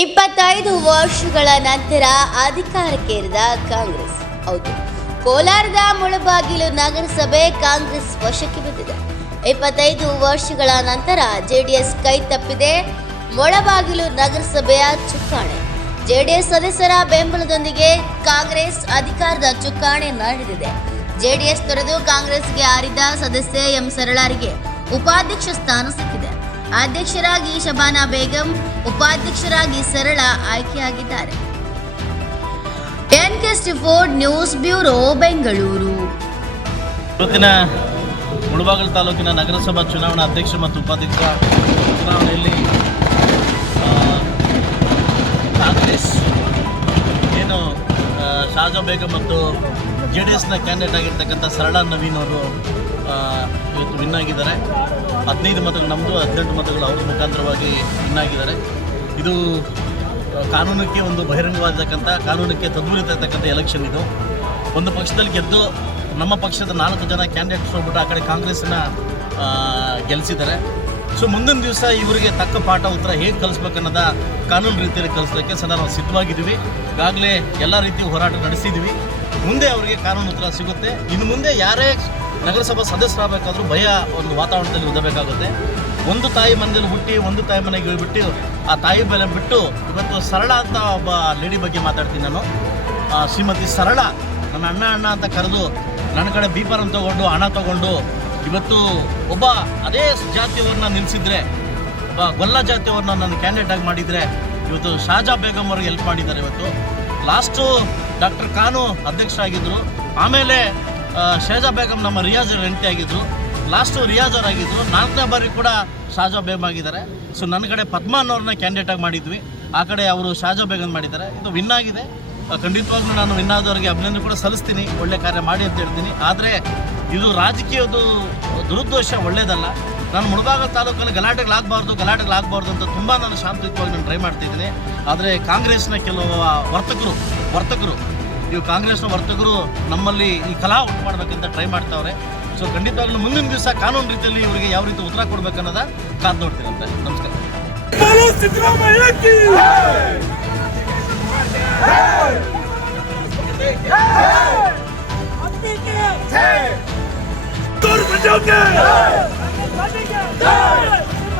ಇಪ್ಪತ್ತೈದು ವರ್ಷಗಳ ನಂತರ ಅಧಿಕಾರಕ್ಕೇರಿದ ಕಾಂಗ್ರೆಸ್. ಹೌದು, ಕೋಲಾರದ ಮುಳಬಾಗಿಲು ನಗರಸಭೆ ಕಾಂಗ್ರೆಸ್ ವಶಕ್ಕೆ ಬಿದ್ದಿದೆ ಇಪ್ಪತ್ತೈದು ವರ್ಷಗಳ ನಂತರ ಜೆಡಿಎಸ್ ಕೈ ತಪ್ಪಿದೆ. ಮೊಳಬಾಗಿಲು ನಗರಸಭೆಯ ಚುಕ್ಕಾಣಿ. ಜೆಡಿಎಸ್ ಸದಸ್ಯರ ಬೆಂಬಲದೊಂದಿಗೆ ಕಾಂಗ್ರೆಸ್ ಅಧಿಕಾರದ ಚುಕ್ಕಾಣೆ ನಡೆದಿದೆ. ಜೆಡಿಎಸ್ ತೊರೆದು ಕಾಂಗ್ರೆಸ್ಗೆ ಆರಿದ ಸದಸ್ಯೆ ಎಂ. ಸರಳಾರಿಗೆ ಉಪಾಧ್ಯಕ್ಷ ಸ್ಥಾನ ಸಿಕ್ಕಿದೆ. ಅಧ್ಯಕ್ಷರಾಗಿ ಶಬಾನಾ ಬೇಗಂ, ಉಪಾಧ್ಯಕ್ಷರಾಗಿ ಸರಳ ಆಯ್ಕೆಯಾಗಿದ್ದಾರೆ. News bureau, Bengaluru. ಮುಳಬಾಗಿಲು ತಾಲೂಕಿನ ನಗರಸಭಾ ಚುನಾವಣಾ ಅಧ್ಯಕ್ಷ ಮತ್ತು ಉಪಾಧ್ಯಕ್ಷ ಚುನಾವಣೆಯಲ್ಲಿ ಕಾಂಗ್ರೆಸ್ ಏನು ಶಾಜಾ ಬೇಗಂ ಮತ್ತು ಜೆ ಡಿ ಎಸ್ನ ಕ್ಯಾಂಡಿಡೇಟ್ ಆಗಿರ್ತಕ್ಕಂಥ ಸರಳ ನವೀನ್ ಅವರು ಇವತ್ತು ವಿನ್ ಆಗಿದ್ದಾರೆ. ಹದಿನೈದು ಮತಗಳು ನಮ್ಮದು ಹದಿನೆಂಟು ಮತಗಳು ಅವ್ರ ಮುಖಾಂತರವಾಗಿ ವಿನ್ ಆಗಿದ್ದಾರೆ. ಇದು ಕಾನೂನಕ್ಕೆ ಒಂದು ಬಹಿರಂಗವಾಗಿರ್ತಕ್ಕಂಥ, ಕಾನೂನಕ್ಕೆ ತದ್ವಿರುತ್ತ ಇರತಕ್ಕಂಥ ಎಲೆಕ್ಷನ್ ಇದು. ಒಂದು ಪಕ್ಷದಲ್ಲಿ ಗೆದ್ದು ನಮ್ಮ ಪಕ್ಷದ ನಾಲ್ಕು ಜನ ಕ್ಯಾಂಡಿಡೇಟ್ಸ್ ಹೋಗ್ಬಿಟ್ಟು ಆ ಕಡೆ ಕಾಂಗ್ರೆಸ್ನ ಗೆಲ್ಲಿಸಿದ್ದಾರೆ ಸೊ ಮುಂದಿನ ದಿವಸ ಇವರಿಗೆ ತಕ್ಕ ಪಾಠ ಉತ್ತರ ಹೇಗೆ ಕಲಿಸ್ಬೇಕನ್ನೋದ ಕಾನೂನು ರೀತಿಯಲ್ಲಿ ಕಲಿಸ್ಲಿಕ್ಕೆ ಸದಾ ನಾವು ಸಿದ್ಧವಾಗಿದ್ದೀವಿ. ಈಗಾಗಲೇ ಎಲ್ಲ ರೀತಿ ಹೋರಾಟ ನಡೆಸಿದ್ದೀವಿ. ಮುಂದೆ ಅವರಿಗೆ ಕಾನೂನು ಉತ್ತರ ಸಿಗುತ್ತೆ. ಇನ್ನು ಮುಂದೆ ಯಾರೇ ನಗರಸಭಾ ಸದಸ್ಯರಾಗಬೇಕಾದ್ರೂ ಭಯ ಒಂದು ವಾತಾವರಣದಲ್ಲಿ ಓದಬೇಕಾಗುತ್ತೆ ಒಂದು ತಾಯಿ ಮನೆಯಲ್ಲಿ ಹುಟ್ಟಿ ಒಂದು ತಾಯಿ ಮನೆಗೆ ಇಳಿಬಿಟ್ಟು ಆ ತಾಯಿ ಬೆಲೆ ಬಿಟ್ಟು ಇವತ್ತು ಸರಳ ಅಂತ ಒಬ್ಬ ಲೇಡಿ ಬಗ್ಗೆ ಮಾತಾಡ್ತೀನಿ ನಾನು. ಶ್ರೀಮತಿ ಸರಳ, ನನ್ನ ಅಣ್ಣ ಅಣ್ಣ ಅಂತ ಕರೆದು ನನ್ನ ಕಡೆ ಬೀಪರನ್ನು ತಗೊಂಡು, ಹಣ ತಗೊಂಡು ಇವತ್ತು ಒಬ್ಬ ಅದೇ ಜಾತಿಯವ್ರನ್ನ ನಿಲ್ಲಿಸಿದ್ರೆ ಒಬ್ಬ ಗೊಲ್ಲ ಜಾತಿಯವ್ರನ್ನ ನನ್ನ ಕ್ಯಾಂಡಿಡೇಟ್ ಆಗಿ ಮಾಡಿದರೆ ಇವತ್ತು ಶಾಜಾ ಬೇಗಮ್ ಅವ್ರಿಗೆ ಹೆಲ್ಪ್ ಮಾಡಿದ್ದಾರೆ ಇವತ್ತು. ಲಾಸ್ಟು ಡಾಕ್ಟರ್ ಖಾನು ಅಧ್ಯಕ್ಷರಾಗಿದ್ದರು ಆಮೇಲೆ ಶೇಜಾ ಬೇಗಂ ನಮ್ಮ ರಿಯಾಜರ್ ಹೆಂಡತಿ ಆಗಿದ್ದರು ಲಾಸ್ಟು ರಿಯಾಜರ್ ಅವರಾಗಿದ್ದರು ನಾಲ್ಕನೇ ಬಾರಿ ಕೂಡ ಶಾಜಾ ಬೇಗಂ ಆಗಿದ್ದಾರೆ. ಸೊ ನನ್ನ ಕಡೆ ಪದ್ಮಾ ಅನ್ನೋರನ್ನ ಕ್ಯಾಂಡಿಡೇಟ್ ಆಗಿ ಮಾಡಿದ್ವಿ. ಆ ಕಡೆ ಅವರು ಶಾಜಾ ಬೇಗಂ ಮಾಡಿದ್ದಾರೆ. ಇದು ವಿನ್ ಆಗಿದೆ. ಖಂಡಿತವಾಗ್ಲೂ ನಾನು ವಿನ್ ಆದವರಿಗೆ ಅಭಿನಂದನೆ ಕೂಡ ಸಲ್ಲಿಸ್ತೀನಿ. ಒಳ್ಳೆ ಕಾರ್ಯ ಮಾಡಿ ಅಂತ ಹೇಳ್ತೀನಿ. ಆದರೆ, ಇದು ರಾಜಕೀಯದ್ದು ದುರುದ್ದೇಶ ಒಳ್ಳೇದಲ್ಲ. ನಾನು ಮುಳಬಾಗ ತಾಲೂಕಲ್ಲಿ ಗಲಾಟೆಗಳಾಗಬಾರ್ದು ಗಲಾಟೆಗಳಾಗಬಾರ್ದು ಅಂತ ತುಂಬ ನಾನು ಶಾಂತಿಯುತವಾಗಿ ನಾನು ಟ್ರೈ ಮಾಡ್ತಿದ್ದೀನಿ. ಆದರೆ ಕಾಂಗ್ರೆಸ್ನ ಕೆಲವು ವರ್ತಕರು ವರ್ತಕರು ಇವು ಕಾಂಗ್ರೆಸ್ನ ವರ್ತಕರು ನಮ್ಮಲ್ಲಿ ಈ ಕಲಾ ಉಂಟು ಮಾಡಬೇಕಂತ ಟ್ರೈ ಮಾಡ್ತಾವ್ರೆ ಸೊ ಖಂಡಿತವಾಗ್ಲೂ ಮುಂದಿನ ದಿವಸ ಕಾನೂನು ರೀತಿಯಲ್ಲಿ ಇವರಿಗೆ ಯಾವ ರೀತಿ ಉತ್ತರ ಕೊಡ್ಬೇಕನ್ನೋದ ಕಾದ್ ನೋಡ್ತೀರಂತೆ ನಮಸ್ಕಾರ ಸಿದ್ದರಾಮಯ್ಯ